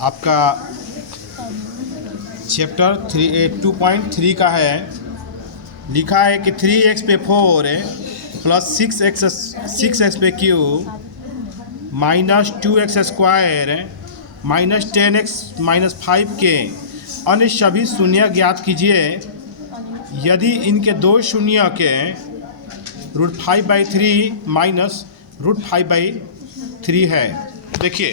आपका चैप्टर 2.3 का है। लिखा है कि 3x पे 4 प्लस 6x पे cube minus 2x square minus 10x minus 5 के अन्य सभी शून्य ज्ञात कीजिए यदि इनके दो शून्य के √5/3 माइनस √5/3 है। देखिए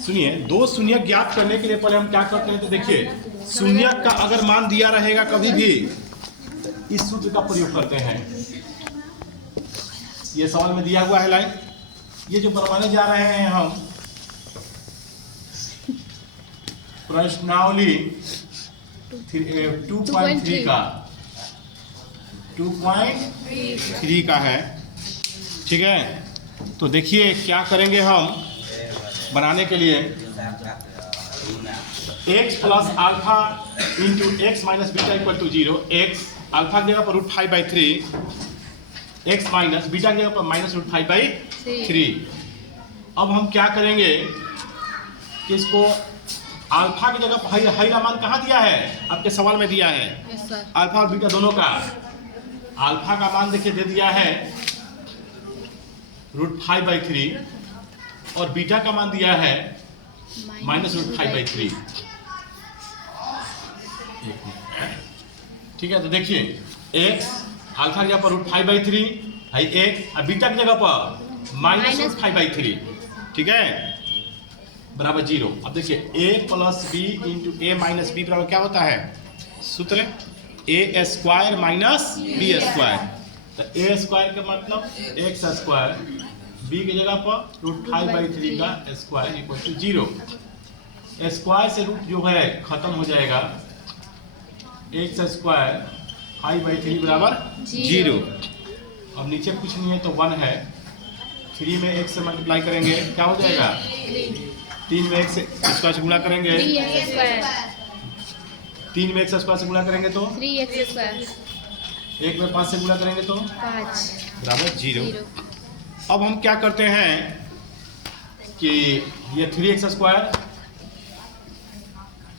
सुनिए, दो शून्य ज्ञात करने के लिए पहले हम क्या करते हैं, तो देखिए शून्य का अगर मान दिया रहेगा कभी भी इस सूत्र का प्रयोग करते हैं। ये सवाल में दिया हुआ है लाइन, ये जो बनवाने जा रहे हैं हम प्रश्नावली 2.3 का 2.3 का है, ठीक है। तो देखिए क्या करेंगे हम बनाने के लिए, x plus alpha into x minus beta equal to 0। x alpha की जगह पर √5/3, x माइनस बीटा की जगह पर माइनस √5/3। अब हम क्या करेंगे कि इसको अल्फा की जगह पर हाई का मान कहाँ दिया है, आपके सवाल में दिया है। अल्फा और बीटा दोनों का अल्फा का मान देखिए दे दिया है √5/3 और बीटा का मान दिया है माइनस √5/3। ठीक है, तो देखिए x अल्फा की जगह पर √5/3 है x और बीटा की जगह पर माइनस √5/3, ठीक है, बराबर 0। अब देखिए a plus b into a minus b बराबर क्या होता है, सूत्र a square minus b square. तो a स्क्वायर का मतलब x स्क्वायर, b की जगह पर √5/3 का स्क्वायर इक्वल टू 0। स्क्वायर से रूट जो है खत्म हो जाएगा, x स्क्वायर 5/3 बराबर 0। अब नीचे कुछ नहीं है तो 1 है, 3 में x से मल्टीप्लाई करेंगे क्या हो जाएगा, 3 में x स्क्वायर से गुणा करेंगे 3 में x स्क्वायर से गुणा करेंगे तो 3x स्क्वायर, 1 में 5 से गुणा करेंगे तो 5 बराबर 0। अब हम क्या करते हैं कि ये 3x स्क्वायर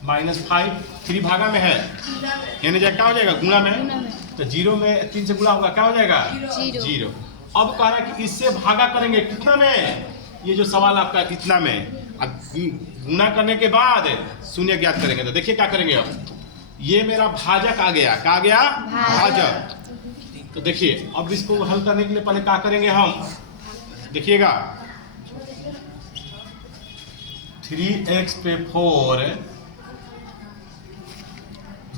माइनस 5 3 भागा में है, यानी क्या हो जाएगा गुणा में, तो 0 में 3 से गुणा होगा क्या हो जाएगा 0। अब कह रहा है कि इससे भागा करेंगे कितना में, ये जो सवाल आपका कितना में, अब गुणा करने के बाद शून्य ज्ञात करेंगे। तो देखिए क्या करेंगे, अब ये मेरा भाजक आ गया, क्या आ गया भाजक। तो देखिए अब इसको हल करने के लिए पहले क्या करेंगे हम, देखिएगा 3x पे 4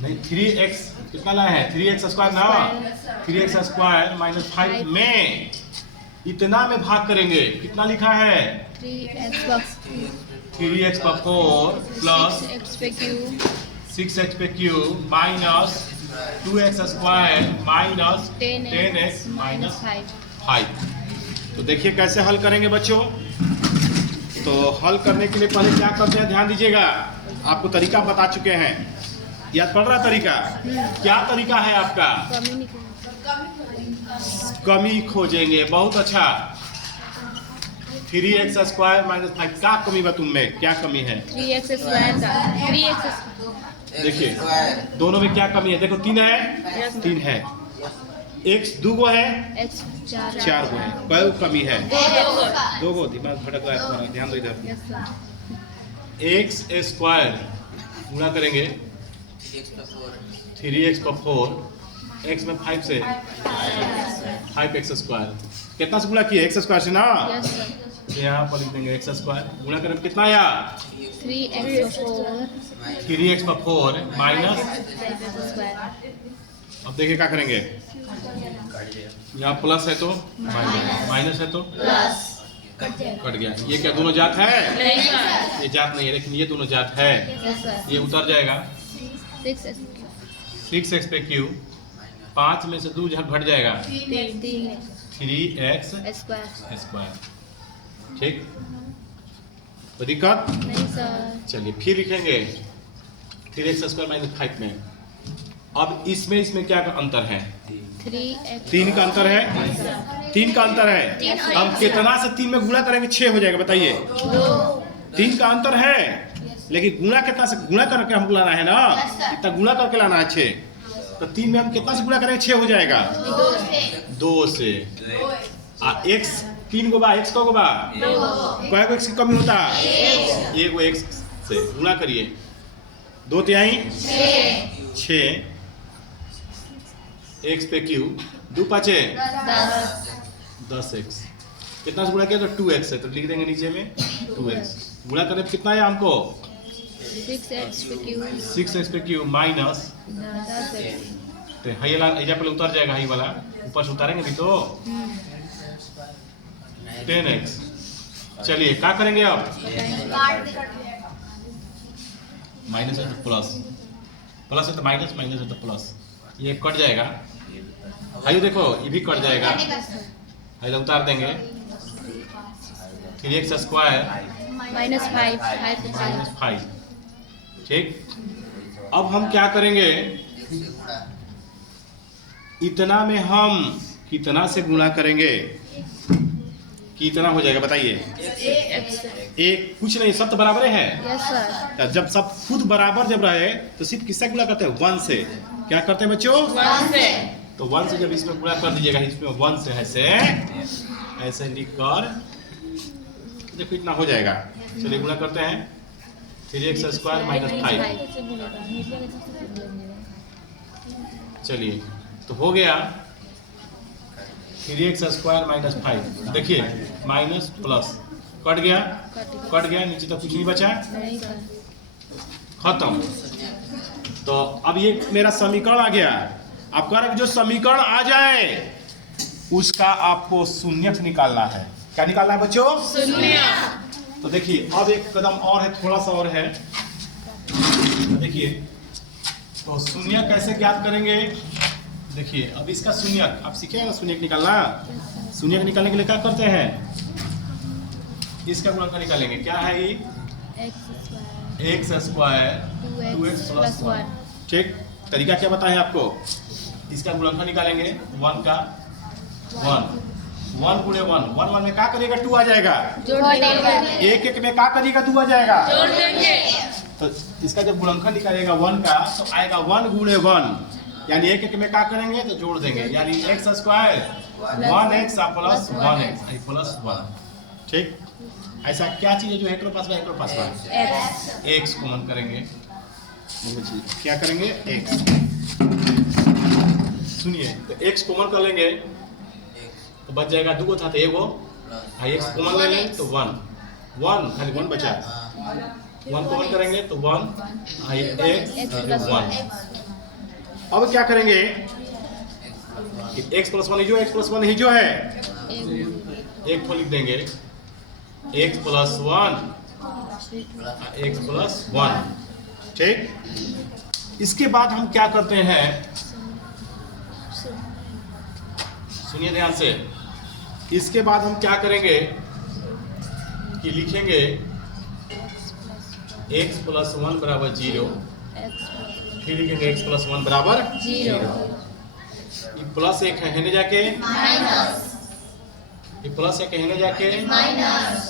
नहीं 3x कितना लाए हैं, 3x स्क्वायर ना, 3x स्क्वायर माइनस 5 में इतना में भाग करेंगे, कितना लिखा है 3x पर 4 प्लस 6x पे cube minus 2x square minus 10x minus 5। तो देखिए कैसे हल करेंगे बच्चों। तो हल करने के लिए पहले क्या करते हैं, ध्यान दीजिएगा, आपको तरीका बता चुके हैं, याद पड़ रहा तरीका, क्या तरीका है आपका, कमी खोजेंगे। बहुत अच्छा, 3x स्क्वायर माइनस 5 क्या कमी बा तुम में, क्या कमी है 3x स्क्वायर का 3x देखिए दोनों में क्या कमी है, देखो 3 है 3 है, x 2 गो है, x 4 गो है, कोई कमी है 2 गो, दिमाग भटक रहा है तुम्हारा, ध्यान दो इधर। x स्क्वायर गुणा करेंगे 3x पर 4, x में 5 से 5x स्क्वायर, कितना से गुणा किया x स्क्वायर से ना, यहाँ पर लिख देंगे x स्क्वायर गुणा करें कितना आया 3x पर 4 माइनस, अब देखिए क्या करेंगे, यहाँ प्लस है तो माइनस है तो कट गया, ये क्या दोनों जात है, ये जात नहीं है, लेकिन ये दोनों जात है, ये उतर जाएगा 6x पे क्यूब, 5 में से 2 घट जाएगा 3x स्क्वायर, ठीक, कोई दिक्कत नहीं सर। चलिए फिर लिखेंगे 3x स्क्वायर माइनस 5 में। अब इसमें क्या का अंतर है, 3x 3 का अंतर है, 3 का अंतर है। हम कितना से 3 में गुणा करेंगे 6 हो जाएगा, बताइए। 3 का अंतर है, लेकिन गुणा कितना से गुणा करके हमको लाना है ना, इतना गुणा करके लाना है 6। तो 3 में हम कितना से गुणा करेंगे 6 हो जाएगा 2 से। x 3 को बा, x को बा क्या को x की कमी होता है, 1 को x से गुणा करिए, 2 तिहाई 6 x पे q 2 पाँचे 10x, कितना से गुणा किया तो 2x है, तो लिख देंगे नीचे में 2x। गुणा करने पे कितना है हमको 6x पे q माइनस 10x। तो हाई वाला एजा पहले उतर जाएगा, हाई वाला ऊपर से उतारेंगे भी तो 10x। चलिए क्या करेंगे अब, माइनस है तो प्लस, प्लस है तो माइनस, माइनस है तो प्लस, ये कट जाएगा। आइए देखो ये भी कट जाएगा, आइए उतार देंगे। 3x स्क्वायर -5, ठीक। अब हम क्या करेंगे, इतना में हम कितना से गुणा करेंगे, कितना हो जाएगा बताइए। एक कुछ नहीं, सब तो बराबर है। Yes sir. जब सब खुद बराबर जब रहे तो सिर्फ किससे गुणा करते हैं, 1 से। क्या करते हैं बच्चों, 1 से। तो 1 से जब इसमें गुणा कर दीजिएगा, इसमें 1 से ऐसे लिख कर देखो इतना हो जाएगा। चलिए गुणा करते हैं, 3x स्क्वायर -5। चलिए तो हो गया 3x स्क्वायर -5। देखिए माइनस प्लस कट गया, नीचे तो कुछ नहीं बचा, खत्म। तो अब ये मेरा समीकरण आ गया। आप कह रहे हैं जो समीकरण आ जाए उसका आपको शून्यक निकालना है। क्या निकालना है बच्चों, शून्य। तो देखिए अब एक कदम और है, थोड़ा सा और है। देखिए तो शून्य कैसे ज्ञात करेंगे, देखिए अब इसका शून्यक आप सीखे ना, शून्यक निकालना। शून्यक निकालने के लिए क्या करते हैं, इसका गुणनखंड निकालेंगे। क्या है ये, x स्क्वायर 2x प्लस 1। ठीक, तरीका क्या बताएं आपको, इसका गुणनखंड निकालेंगे 1 का 1 गुणे 1 में क्या करिएगा 2 आ जाएगा, एक एक में क्या करिएगा 2 आ जाएगा, जोड़ देंगे। तो इसका जब गुणनखंड निकालेगा 1 का तो आएगा 1 गुणे 1, यानी एक एक में क्या करेंगे तो जोड़ देंगे, यानी x square 1x plus 1x plus 1। ठीक, ऐसा क्या चीज है जो एक पास बा, x कॉमन करेंगे। क्या करेंगे x, सुनिए तो x कॉमन कर लेंगे तो बच जाएगा 2 था तो एगो, x कॉमन ले लें तो 1 खाली 1 बचा, 1 कॉमन करेंगे तो 1 x 1। अब क्या करेंगे, x प्लस 1 ही जो है एक को लिख देंगे, x प्लस 1। ठीक, इसके बाद हम क्या करते हैं, सुनिए ध्यान से, इसके बाद हम क्या करेंगे कि लिखेंगे x प्लस 1 बराबर 0, फिर लिखेंगे x प्लस 1 बराबर 0। ये प्लस एक है जाके माइनस, ये प्लस एक है जाके माइनस,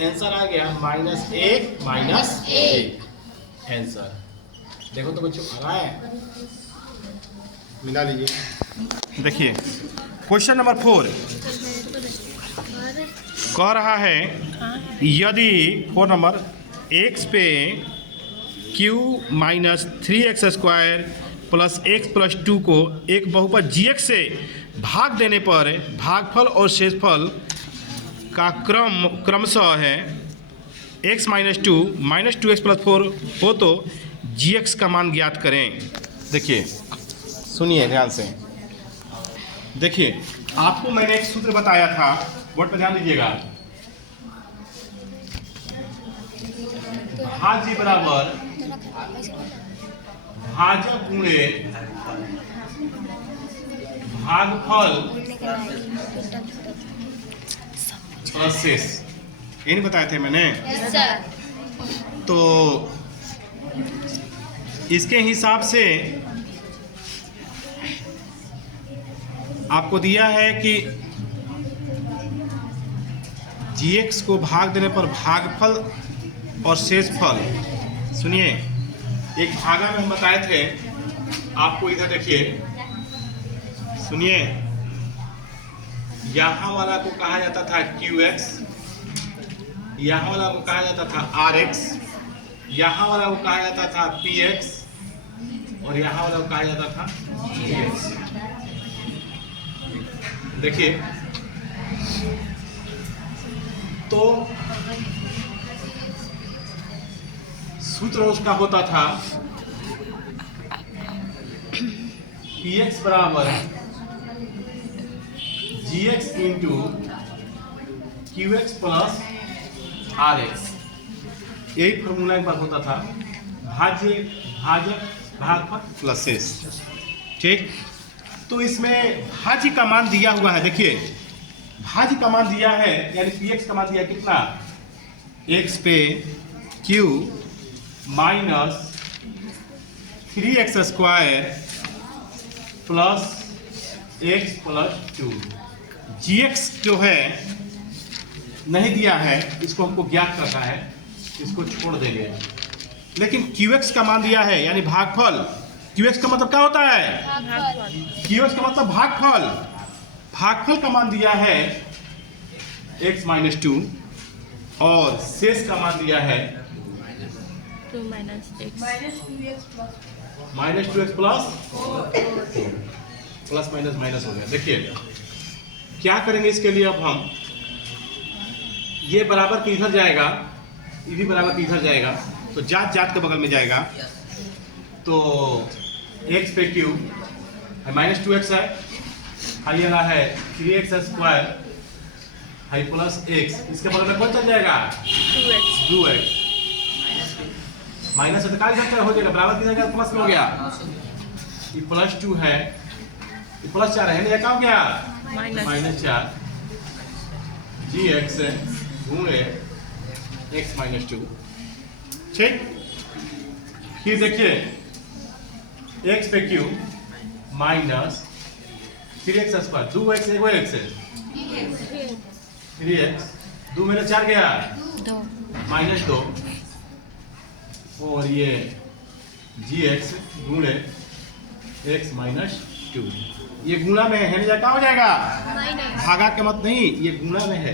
आंसर आ गया -1 आंसर। देखो तो बच्चों आ रहा है, मिला लीजिए। देखिए क्वेश्चन नंबर 4 कह रहा है, यदि 4 नंबर x पे q minus 3x square plus x plus 2 को एक बहुपद gx से भाग देने पर भागफल और शेषफल का क्रमशः है x minus 2 minus 2x plus 4 हो तो gx का मान ज्ञात करें। देखिए सुनिए ध्यान से, देखिए आपको मैंने एक सूत्र बताया था, बोर्ड पर ध्यान दीजिएगा, भाज्य बराबर भाजक गुणे भागफल प्लस शेष, ये नहीं बताए थे मैंने। Yes sir. तो इसके हिसाब से आपको दिया है कि gx को भाग देने पर भागफल और शेषफल। सुनिए, एक भागा में हम बताए थे आपको, इधर देखिए, सुनिए, यहाँ वाला को कहा जाता था qx, यहाँ वाला को कहा जाता था rx, यहाँ वाला को कहा जाता था px और यहाँ वाला को कहा जाता था gx। देखिए, तो सूत्र उसका होता था px बराबर gx into qx plus rx। यही फॉर्मूला एक बार होता था, भाज्य भाजक भागफल प्लस शेष। ठीक, तो इसमें भाज्य का मान दिया हुआ है। देखिए, भाज्य का मान दिया है, यानी px का मान दिया कितना, x पे q minus 3x square plus x plus 2। gx जो है नहीं दिया है, इसको हमको ज्ञात करना है, इसको छोड़ देंगे। लेकिन qx का मान दिया है, यानी भागफल। qx का मतलब क्या होता है, qx का मतलब भागफल। भागफल का मान दिया है x माइनस 2 और शेष का मान दिया है 2 minus x minus 2x plus plus minus minus हो गया। देखिए क्या करेंगे इसके लिए, अब हम ये बराबर के इधर जाएगा, ये भी बराबर के इधर जाएगा, तो जात जात के बगल में जाएगा, तो x पे q माइनस 2x है, हाई वाला है 3x square high plus x, इसके बगल में कौन चल जाएगा 2x माइनस का इधर हो जाएगा, बराबर किधर गया, प्लस में हो गया, ये प्लस 2 है, ये प्लस 4 है, क्या हो गया माइनस 4 gx गुणे x माइनस 2। ठीक, फिर देखिए x पे q minus 3x square, 2x एगो x है 3x, 2 में 4 गया 2 माइनस 2 और ये gx गुणे x माइनस 2। ये गुणा में है, क्या हो जाएगा, भागा के मत नहीं, ये गुणा में है।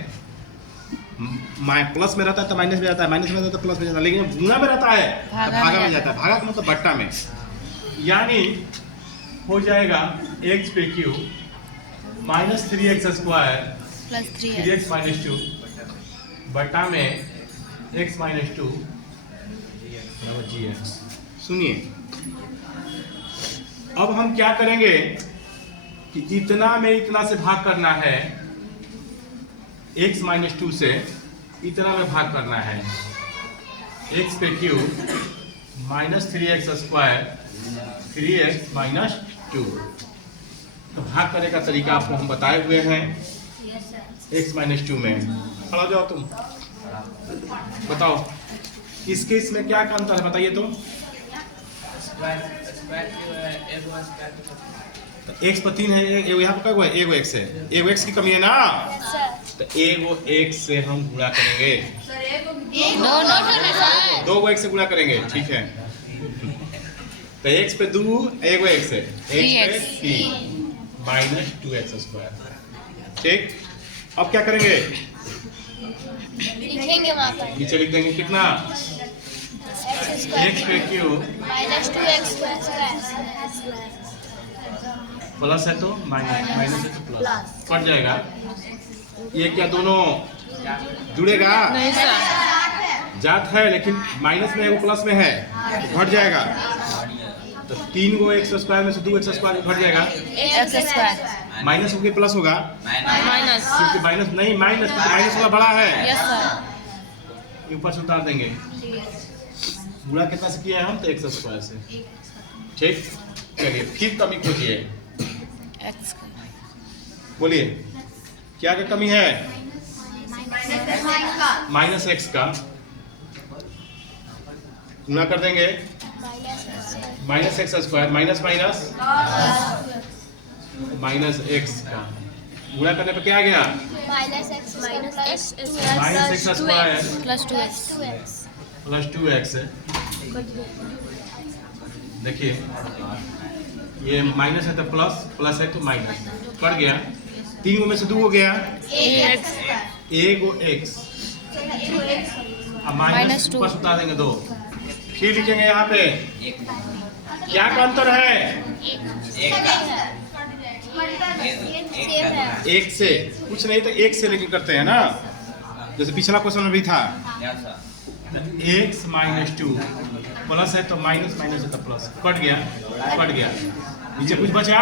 प्लस में रहता है तो माइनस में जाता है, माइनस में रहता है तो प्लस में जाता है, लेकिन गुणा में रहता है तो भागा में जाता है। भागा का मतलब बट्टा में, यानी हो जाएगा x पे q minus 3x square plus 3x minus 2 बट्टा में x माइनस 2 बराबर gx। सुनिए, अब हम क्या करेंगे कि इतना में इतना से भाग करना है, x माइनस 2 से इतना में भाग करना है, x पे q minus 3x square 3x minus 2। तो भाग करने का तरीका आपको हम बताए हुए हैं x माइनस 2 में। खड़ा जाओ तुम, बताओ इसके इसमें क्या का अंतर है, बताइए तुम। x पर 3 है, यहाँ पर क्या है, एगो x है, एगो x की कमी है ना, तो एगो x से हम गुणा करेंगे, दो गो x से गुणा करेंगे। ठीक है, तो x पे 2 एगो x है, x पे 3 माइनस 2x स्क्वायर। ठीक, अब क्या करेंगे, लिखेंगे वहाँ पर नीचे लिख देंगे कितना, x पे q माइनस 2x प्लस है तो माइनस, माइनस है तो प्लस, कट जाएगा। ये क्या दोनों जुड़ेगा, नहीं सर, जात है लेकिन माइनस में है, वो प्लस में है, घट जाएगा। तो 3 गो x स्क्वायर में से 2x स्क्वायर घट जाएगा, x स्क्वायर माइनस होके प्लस होगा, माइनस, क्योंकि माइनस नहीं, माइनस माइनस वाला बड़ा है, यस सर, ऊपर से उतार देंगे। गुणा कितना से किया है हम, तो x स्क्वायर से। ठीक, चलिए फिर कमी खोजिए, x बोलिए क्या क्या कमी है, माइनस x का गुणा कर देंगे, minus x square minus minus minus x का गुणा करने पे क्या आ गया? Minus x minus x square plus 2x plus 2x है। देखिए ये माइनस है तो प्लस, प्लस है तो माइनस, कट गया। 3 गो में से 2 हो गया, x एक गो x अब माइनस Minus 2 ऊपर से उतार देंगे 2, फिर लिखेंगे यहाँ पे क्या का अंतर है? एक से कुछ नहीं तो एक से लेके करते हैं ना, जैसे पिछला क्वेश्चन में भी था। x माइनस 2 प्लस है तो माइनस, माइनस है तो प्लस, कट गया, कट गया। नीचे कुछ बचा?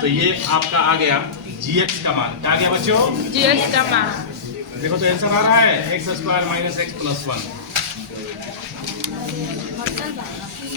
तो ये आपका आ गया gx का मान। क्या आ गया बच्चों? gx का मान। देखो तो आंसर आ रहा है x square minus x plus 1।